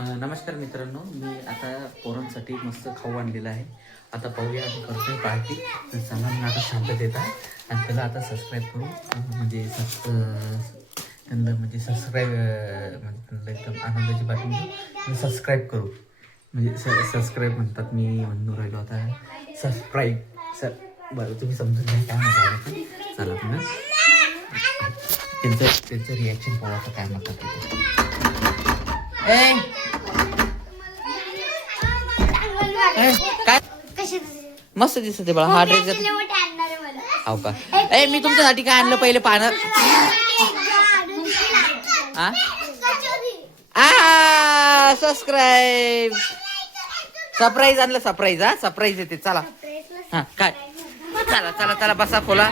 नमस्कार मित्रांनो, मी आता पोरांसाठी मस्त खाऊ आणलेला आहे. आता पाहूया आम्ही करतोय पार्टी. तर चला मी आता शांत येतात आणि त्याला आता सबस्क्राईब करू, म्हणजे त्यांना म्हणजे सबस्क्राईब म्हणजे त्यांना एकदम आनंदाची बातमी देऊ. सबस्क्राईब करू म्हणजे सबस्क्राईब म्हणतात, मी म्हणून राहिलो आता सबस्क्राईब. बरं तुम्ही समजून घ्या काय म्हणता. चला तुम्ही त्यांचं रिॲक्शन पाहू आता काय म्हणतात ते. काय मस्त दिसते बाळा हा ड्रेस. हो का? मी तुमच्यासाठी काय आणलं पहिले पाहणार. सबस्क्राईब सरप्राईज आणलं. सरप्राईज सरप्राईज येते. चला हा काय चला चला चला बसा खोला.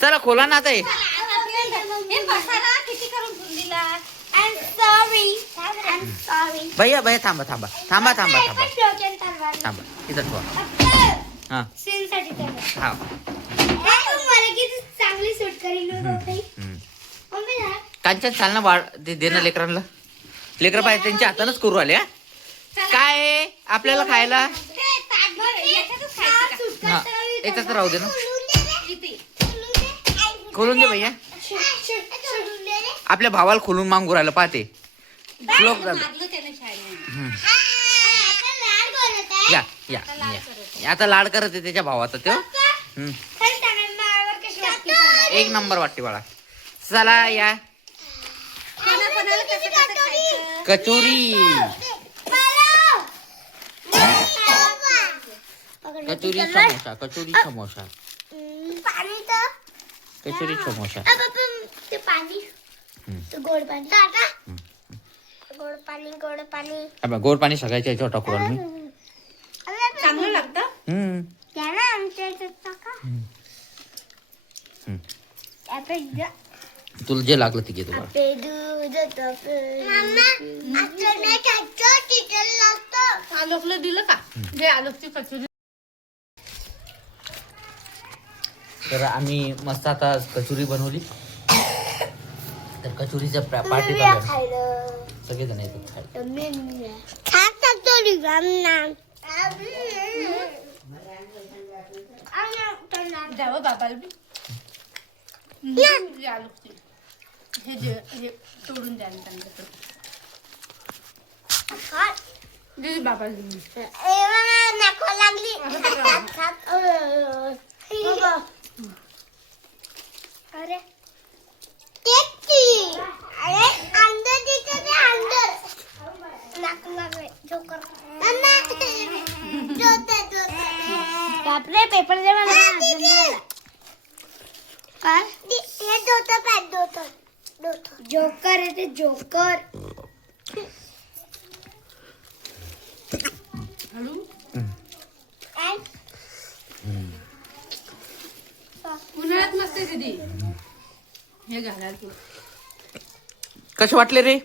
चला खोला ना आता. भैया भैया थांबा थांबा थांबा थांबा थांबा थांबा इथं ठेवा. हा हा कांचन चाल ना वाढ दे ना लेकरांना. लेकर पाहिजे त्यांच्या हातानच करू आले. काय आपल्याला खायला हा याच्यात राहू दे ना. खोलून दे भैया. आपल्या भावाला खोलून मागू राहिलं पाहते. श्लोक झालं. या या आता लाड करत आहे त्याच्या भावाचा तो. एक नंबर वाटते बाळा. चला या कचोरी कचोरी समोसा कचोरी समोसा कचोरी समोसा. गोड पाणी गोड पाणी गोड पाणी गोड पाणी सगळ्याच्या याच्यावर टाकू मी. चांगलं लागतं. तुला जे लागलं ते घे तुला. आलोकला दिलं का जे आलोकची कचोरी. तर आम्ही मस्त आता कचोरी बनवली. तर कचोरीच्या पार्टी सगळेजण येतात द्यावं बाबाला बी. हे जे तोडून द्या त्यांच्याकडे बाबाला लागली. अरे बापरे पेपर दे मला. जोकर आहे ते जोकर. उन्हाळ्यात मस्त आहे दीदी हे घालाल तू. कसे वाटले रे?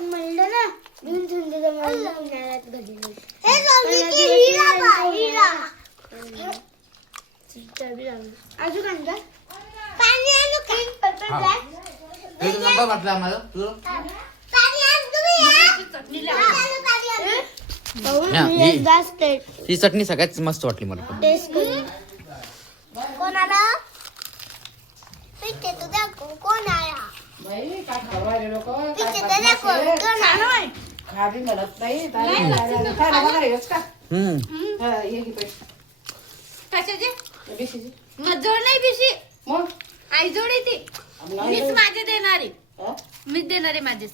म्हणलं ना उन्हाळ्यात अजून नंबर वाटला आम्हाला ही चटणी सगळ्यात मस्त वाटली मला. कोण आला पिठे तुझा कोण आला मजोड नाही बिशी आई जोड येते. मीच माझे देणारे मीच देणारे माझेच.